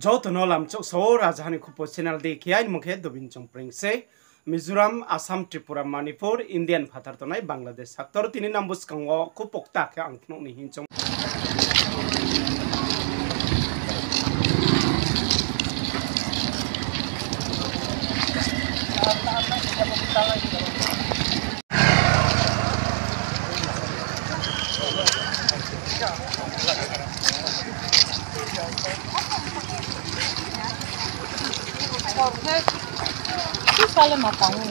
Joto no lam chok so rajhani khupo channel de kiai mukhe dobin chongpring se Mizoram, Assam, Tripura, Manipur, Indian phatar tonai Bangladesh saktor tini nambus kango khupokta ke angthno ni hinchong sale matando.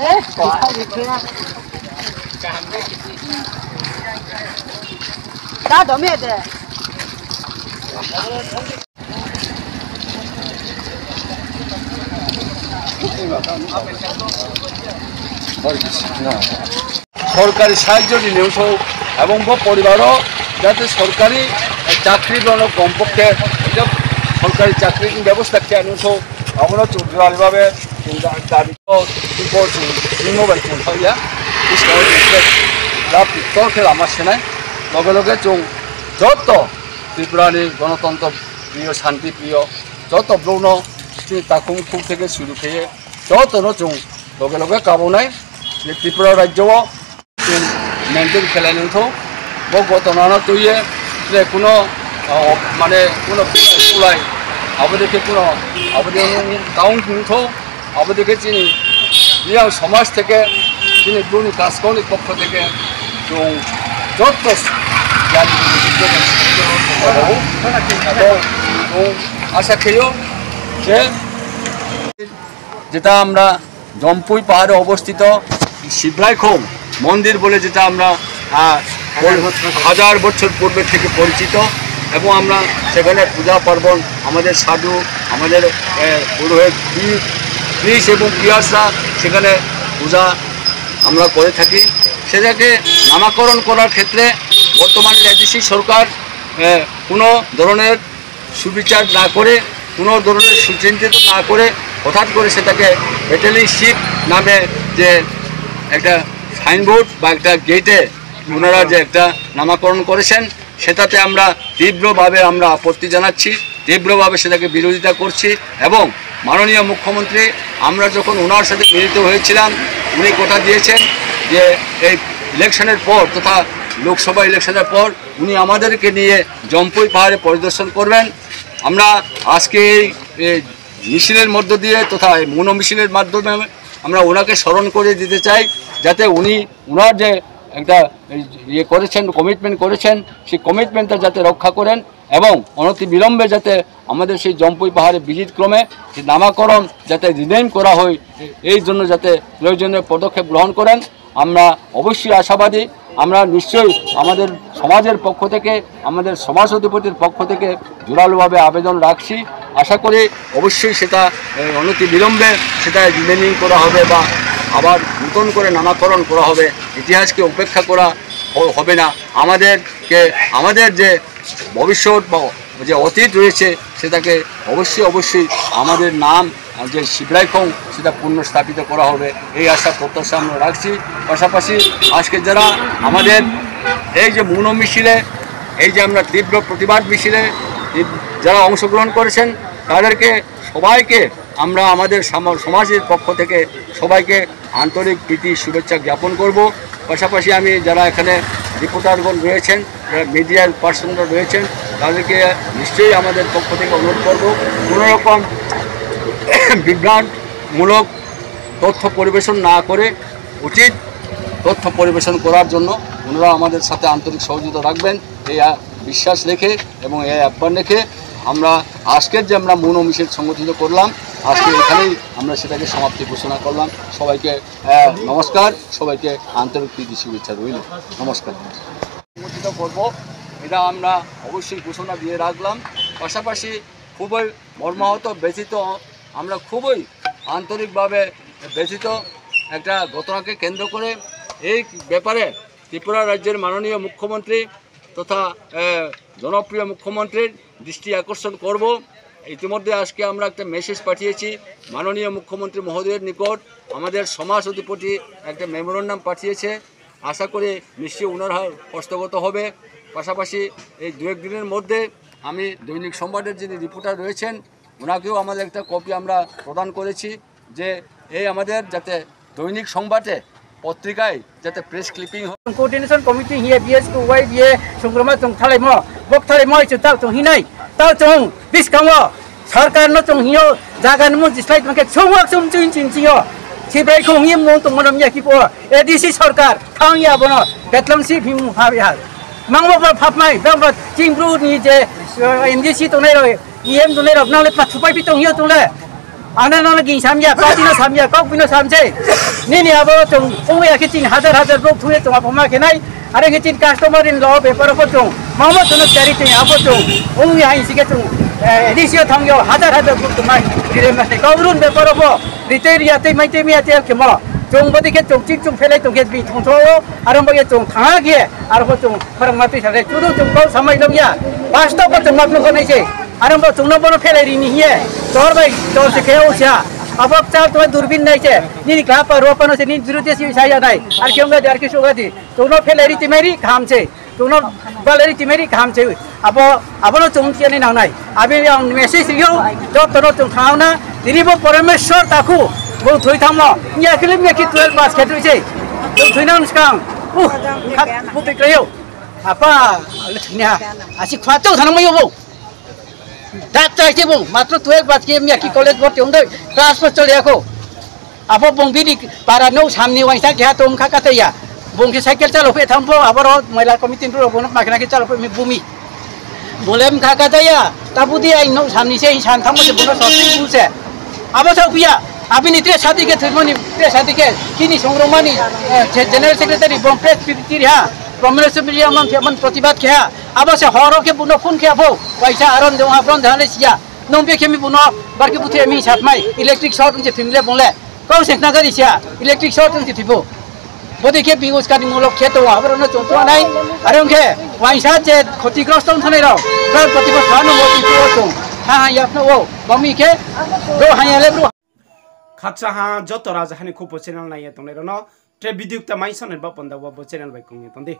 ¿Eh? ¿Está dormido? সরকারি সাহায্য নিলেও এবং পরিবারও যাতে সরকারি চাকরি কমপক্ষে সরকারি চাকরির ব্যবস্থা খেয়ানো আমরা চৌধুরীভাবে তরফে আমার সেনায় লগে লগে যত ত্রিপুরানি গণতন্ত্র প্রিয় শান্তি প্রিয় যত ব্রৌন তাকুম খুব থেকে শুরু খেয়ে যত নচুং লগে লগে কাবনায় যে ত্রিপুরা রাজ্যও মেনটেন খেলানো গত নানা তৈয়ে যে কোনো মানে কোনো পুলাই আবদেরকে কোনো আবদের কাউন্ট নিথো আবদেরকে চিনি রিয়াং সমাজ থেকে চিনি ব্রুনি কাজকর্মীর পক্ষ থেকে যত আশা খেয়েও যে যেটা আমরা জম্পুই পাহাড়ে অবস্থিত শিবরাইখোম মন্দির বলে যেটা আমরা হাজার বছর পূর্বে থেকে পরিচিত এবং আমরা সেখানে পূজা পার্বণ আমাদের সাধু আমাদের পুরোহিত ক্রিস এবং পিয়াসরা সেখানে পূজা আমরা করে থাকি সেটাকে নামকরণ করার ক্ষেত্রে বর্তমানে রাজ্যশ্রী সরকার কোনো ধরনের সুবিচার না করে কোনো ধরনের সুচিন্তিত না করে হঠাৎ করে সেটাকে ব্যাটালি শিপ নামে যে একটা সাইনবোর্ড বা একটা গেটে ওনারা যে একটা নামকরণ করেছেন সেটাতে আমরা তীব্রভাবে আমরা আপত্তি জানাচ্ছি তীব্রভাবে সেটাকে বিরোধিতা করছি এবং মাননীয় মুখ্যমন্ত্রী আমরা যখন ওনার সাথে মিলিত হয়েছিলাম উনি কথা দিয়েছেন যে এই ইলেকশনের পর তথা লোকসভা ইলেকশনের পর উনি আমাদেরকে নিয়ে জম্পুই পাহাড়ে পরিদর্শন করবেন আমরা আজকে এই মিছিলের মধ্য দিয়ে তথা মনো মিছিলের মাধ্যমে আমরা ওনাকে স্মরণ করে দিতে চাই যাতে উনি ওনার যে একটা ইয়ে করেছেন কমিটমেন্ট করেছেন সেই কমিটমেন্টটা যাতে রক্ষা করেন এবং অনতি বিলম্বে যাতে আমাদের সেই জম্পুই পাহাড়ে ভিজিট ক্রমে যে নামকরণ যাতে রিনেম করা হয় এই জন্য যাতে প্রয়োজনীয় পদক্ষেপ গ্রহণ করেন আমরা অবশ্যই আশাবাদী আমরা নিশ্চয়ই আমাদের সমাজের পক্ষ থেকে আমাদের সমাজ অধিপতির পক্ষ থেকে জোরালোভাবে আবেদন রাখছি আশা করি অবশ্যই সেটা অনতি বিলম্বে সেটা রিনেমিং করা হবে বা আবার নতুন করে নামকরণ করা হবে ইতিহাসকে উপেক্ষা করা হবে না আমাদের যে ভবিষ্যৎ বা যে অতীত রয়েছে সেটাকে অবশ্যই আমাদের নাম যে শিবরাইখোম সেটা পুনঃস্থাপিত করা হবে এই আশা প্রত্যাশা আমরা রাখছি পাশাপাশি আজকে যারা আমাদের এই যে মনো মিছিলে এই যে আমরা তীব্র প্রতিবাদ মিছিলে যারা অংশগ্রহণ করেছেন তাদেরকে সবাইকে আমরা আমাদের সমাজের পক্ষ থেকে সবাইকে আন্তরিক প্রীতি শুভেচ্ছা জ্ঞাপন করব পাশাপাশি আমি যারা এখানে রিপোর্টারগণ রয়েছেন যারা মিডিয়ার পার্সনরা রয়েছেন তাদেরকে নিশ্চয়ই আমাদের পক্ষ থেকে অনুরোধ করব কোনোরকম বিভ্রান্তমূলক তথ্য পরিবেশন না করে উচিত তথ্য পরিবেশন করার জন্য ওনারা আমাদের সাথে আন্তরিক সহযোগিতা রাখবেন এই বিশ্বাস রেখে এবং এই আহ্বান রেখে আমরা আজকের যে আমরা মনো মিছিল সংগঠিত করলাম আজকে এখানেই আমরা সেটাকে সমাপ্তি ঘোষণা করলাম সবাইকে নমস্কার সবাইকে আন্তরিক প্রীতি শুভেচ্ছা রইল নমস্কার সংগঠিত করব এটা আমরা অবশ্যই ঘোষণা দিয়ে রাখলাম পাশাপাশি খুবই মর্মাহত ব্যথিত আমরা খুবই আন্তরিকভাবে ব্যথিত একটা ঘটনাকে কেন্দ্র করে এই ব্যাপারে ত্রিপুরা রাজ্যের মাননীয় মুখ্যমন্ত্রী তথা জনপ্রিয় মুখ্যমন্ত্রীর দৃষ্টি আকর্ষণ করব ইতিমধ্যে আজকে আমরা একটা মেসেজ পাঠিয়েছি মাননীয় মুখ্যমন্ত্রী মহোদয়ের নিকট আমাদের সমাজ অধিপতি একটা মেমোরেন্ডাম পাঠিয়েছে আশা করি নিশ্চয়ই ওনার হস্তগত হবে পাশাপাশি এই 2-1 দিনের মধ্যে আমি দৈনিক সংবাদের যিনি রিপোর্টার রয়েছেন ওনাকেও আমাদের একটা কপি আমরা প্রদান করেছি যে এই আমাদের যাতে দৈনিক সংবাদে পত্রিকায় যাতে প্রেস ক্লিপিং হয়। কোঅর্ডিনেশন কমিটি হিয়ে বিএস কো ওয়াই বিয়ে সংগ্রাম চং থালাই মো বক থালাই মো ইচ তাও চং হিনাই তাও চং বিসকাম सरकार न चं हियो जागान मु जिस्लाइ तंके छौवा चं चिन चिन चियो सिब्राइ खौ हिम मो तं मनम याकि पो एडीसी सरकार थांया बन बेतलमसि भिम हाबिया मंगबो फापमाइ बम चिंब्रु नि जे एमडीसी तंनै रो ईएम तंनै रो नाले पाथुपाइ बि तं हियो तंले आना न गिं सामया पादिनो सामया कौ बिनो सामसे नि आबो चं ओया के चिन हजार हजार लोग थुए तं आपमा केनाइ आरो के चिन कस्टमर इन ल पेपर को चं मामा तन चारिटे आबो चं ओया हाइ सिके चं एडिसियो थांयो हजार हजार बुक माइ दिरेमासे गावरुन बेपरबो रिटेरियाते माइतेमियाते केमो जों बदिके चौचिक जों फेलाय तंगे बि थंथो आरो बगे जों थाङागे आरो जों फोरोंमाति सारे जुदु जों गाव सामायलमया वास्तव जों माब्लो गनायसे आरो जोंनो बनो फेलायरिनि हिए तोर बाय तोर से खेवसा अबक चाल तो दूरबीन नाइसे नि क्लाप रोपनो से नि विरुद्ध से साया नाइ आर केंगा दार के सोगादि जोंनो फेलायरि तिमेरि खामसे जोंनो बालारि तिमेरि खामसे अब आबनो चंथियानि नांनाय आबे आं मेसेज रियो जो तनो जों थावना दिरिबो परमेश्वर ताखु बो थुइ थामो या खिलिम या कि 12 पास खेतुइसे जों थुइनान सिगां बुक क्रेयो आपा लथिना आसि ख्वातो थानमयो बो दात चाइसे बो मात्र 12 पास के या कि कॉलेज बो तेउंदै क्लास पर चलियाखो आपो बंबिनि पारा नौ सामनि वाइसा क्या तोम खाकातैया बंके साइकेल चालफे थामबो आबारो महिला कमिटि रो बन माखना के चालफे बुमी बोलेम खाकातैया ताबुदि आइ नौ सामनि से सान थामबो बनो सस्ति बुसे आबो साउपिया आबिनि त्रे साथि के थैमनि त्रे साथि के किनि संग्रामनि जनरल सेक्रेटारि बंप्रेस पिरिहा कम्युनिस्ट मीडिया मन प्रतिबाद खेया आबो से हरो के बुनो फुन खेबो पैसा आरन दं आपन धाने सिया नंबे केमि बुनो बारके बुथे मी साथमाइ इलेक्ट्रिक शॉर्ट उनसे फिमले बोले कौ सेकना गरिसिया इलेक्ट्रिक शॉर्ट उनसे थिबो बदि के बिउस कानि मुलक खेतो आबरन चंतो नाइ आरो के वाइसा जे क्षतिग्रस्त थाने र प्रतिबाद थानो मोति तो हा याफनो ओ बमी के दो हायाले ब्रु खाचा हा जतो राजहानि खुपो चैनल नाय तंनै रनो ट्रे बिदिउक्ता माइसन बा पंदा बो चैनल बाय कुंनि तंदे